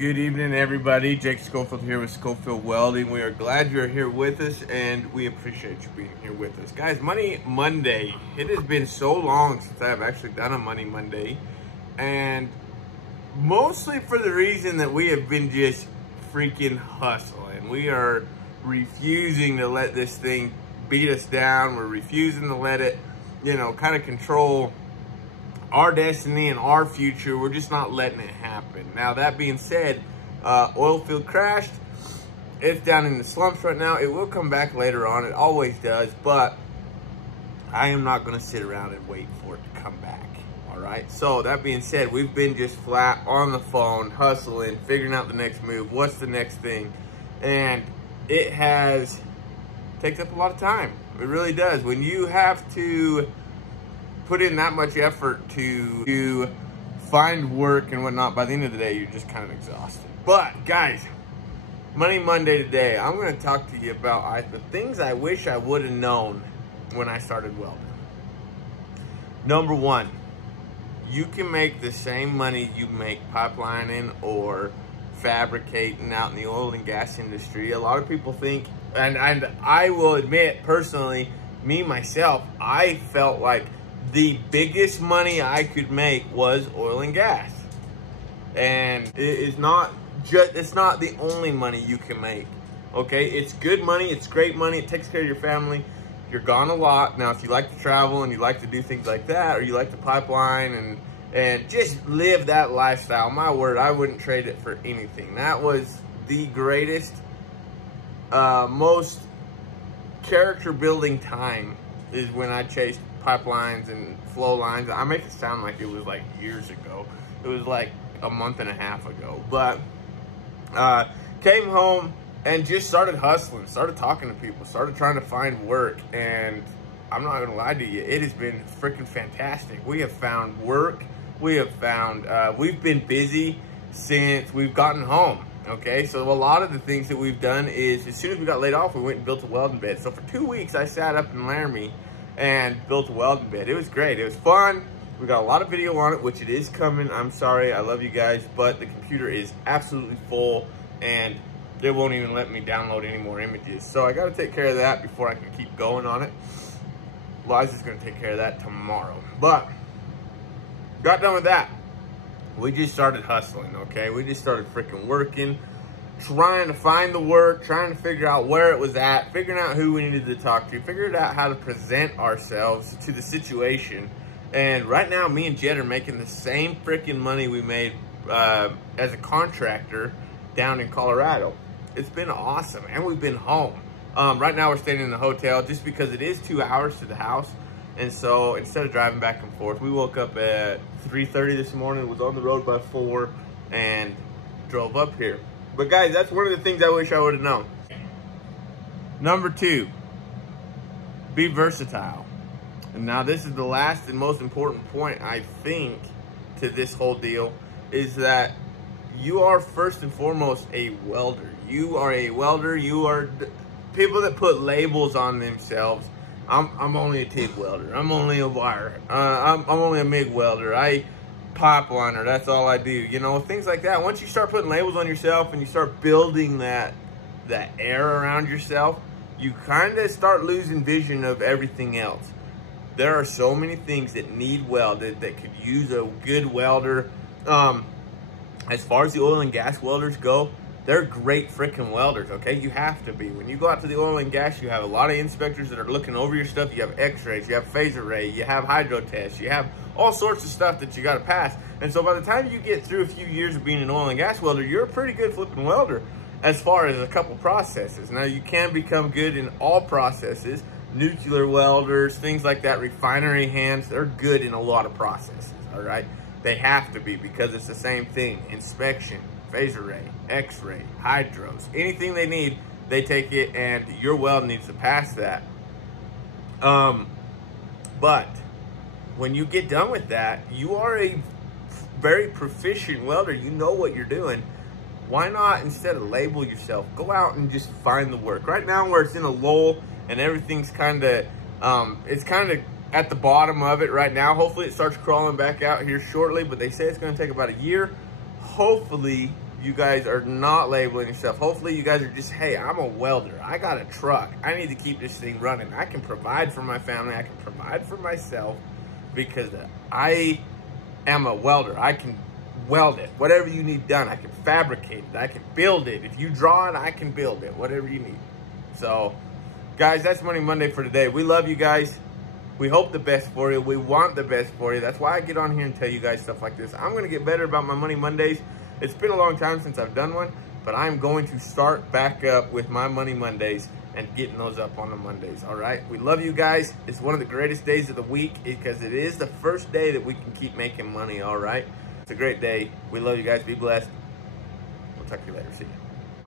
Good evening, everybody. Jake Schofield here with Schofield Welding. We are glad you're here with us, and we appreciate you being here with us. Guys, Money Monday. It has been so long since I've actually done a Money Monday, and mostly for the reason that we have been just freaking hustling. We are refusing to let this thing beat us down. We're refusing to let it, kind of control our destiny and our future. We're just not letting it happen. Now, that being said, oil field crashed. It's down in the slumps right now. It will come back later on. It always does, but I am not going to sit around and wait for it to come back. All right. So that being said, we've been just flat on the phone, hustling, figuring out the next move. What's the next thing? And it takes up a lot of time. It really does. When you have to put in that much effort to find work and whatnot, by the end of the day, you're just kind of exhausted. But guys, Money Monday today, I'm going to talk to you about the things I wish I would have known when I started welding. Number one, you can make the same money you make pipelining or fabricating out in the oil and gas industry. A lot of people think, and I will admit personally, myself, I felt like the biggest money I could make was oil and gas. And it's not the only money you can make. Okay, it's good money, it's great money, it takes care of your family. You're gone a lot. Now, if you like to travel and you like to do things like that, or you like to pipeline and just live that lifestyle, my word, I wouldn't trade it for anything. That was the greatest, most character building time, is when I chased pipelines and flow lines. I make it sound like it was like years ago. It was like a month and a half ago. But came home and just started hustling, started talking to people, started trying to find work. And I'm not gonna lie to you, it has been freaking fantastic. We have found work. We have found, we've been busy since we've gotten home. Okay, so a lot of the things that we've done is, as soon as we got laid off, we went and built a welding bed. So for 2 weeks, I sat up in Laramie and built a welding bed. It was great. It was fun. We got a lot of video on it, which it is coming. I'm sorry. I love you guys, but the computer is absolutely full, and they won't even let me download any more images. So I got to take care of that before I can keep going on it. Liza's going to take care of that tomorrow. But got done with that. We just started hustling, okay? We just started freaking working, trying to find the work, trying to figure out where it was at, figuring out who we needed to talk to, figuring out how to present ourselves to the situation. And right now, me and Jed are making the same freaking money we made as a contractor down in Colorado. It's been awesome, and we've been home. Right now, we're staying in the hotel just because it is 2 hours to the house. And so instead of driving back and forth, we woke up at 3:30 this morning, was on the road by 4, and drove up here. But guys, that's one of the things I wish I would have known. Number two, be versatile. And now this is the last and most important point, I think, to this whole deal, is that you are first and foremost a welder. You are a welder. You are people that put labels on themselves. I'm only a TIG welder. I'm only a wire. I'm only a MIG welder. I pipeliner. That's all I do. Things like that. Once you start putting labels on yourself and you start building that air around yourself, you kind of start losing vision of everything else. There are so many things that need welded that could use a good welder. As far as the oil and gas welders go, they're great freaking welders, okay? You have to be. When you go out to the oil and gas, you have a lot of inspectors that are looking over your stuff. You have x-rays, you have phase array, you have hydro tests, you have all sorts of stuff that you got to pass. And so by the time you get through a few years of being an oil and gas welder, you're a pretty good flipping welder as far as a couple processes. Now, you can become good in all processes. Nuclear welders, things like that, refinery hands, they're good in a lot of processes, all right? They have to be, because it's the same thing. Inspection, phase array, x-ray, hydros, anything they need, they take it, and your weld needs to pass that. But when you get done with that, you are a very proficient welder. You know what you're doing. Why not, instead of label yourself, go out and just find the work? Right now, where it's in a lull and everything's kind of, it's kind of at the bottom of it right now. Hopefully it starts crawling back out here shortly, but they say it's going to take about a year. Hopefully you guys are not labeling yourself. Hopefully you guys are just, hey, I'm a welder. I got a truck. I need to keep this thing running. I can provide for my family. I can provide for myself because I am a welder. I can weld it. Whatever you need done, I can fabricate it. I can build it. If you draw it, I can build it. Whatever you need. So, guys, that's Money Monday for today. We love you guys. We hope the best for you. We want the best for you. That's why I get on here and tell you guys stuff like this. I'm going to get better about my Money Mondays. It's been a long time since I've done one, but I'm going to start back up with my Money Mondays and getting those up on the Mondays, all right? We love you guys. It's one of the greatest days of the week because it is the first day that we can keep making money, all right? It's a great day. We love you guys. Be blessed. We'll talk to you later. See you.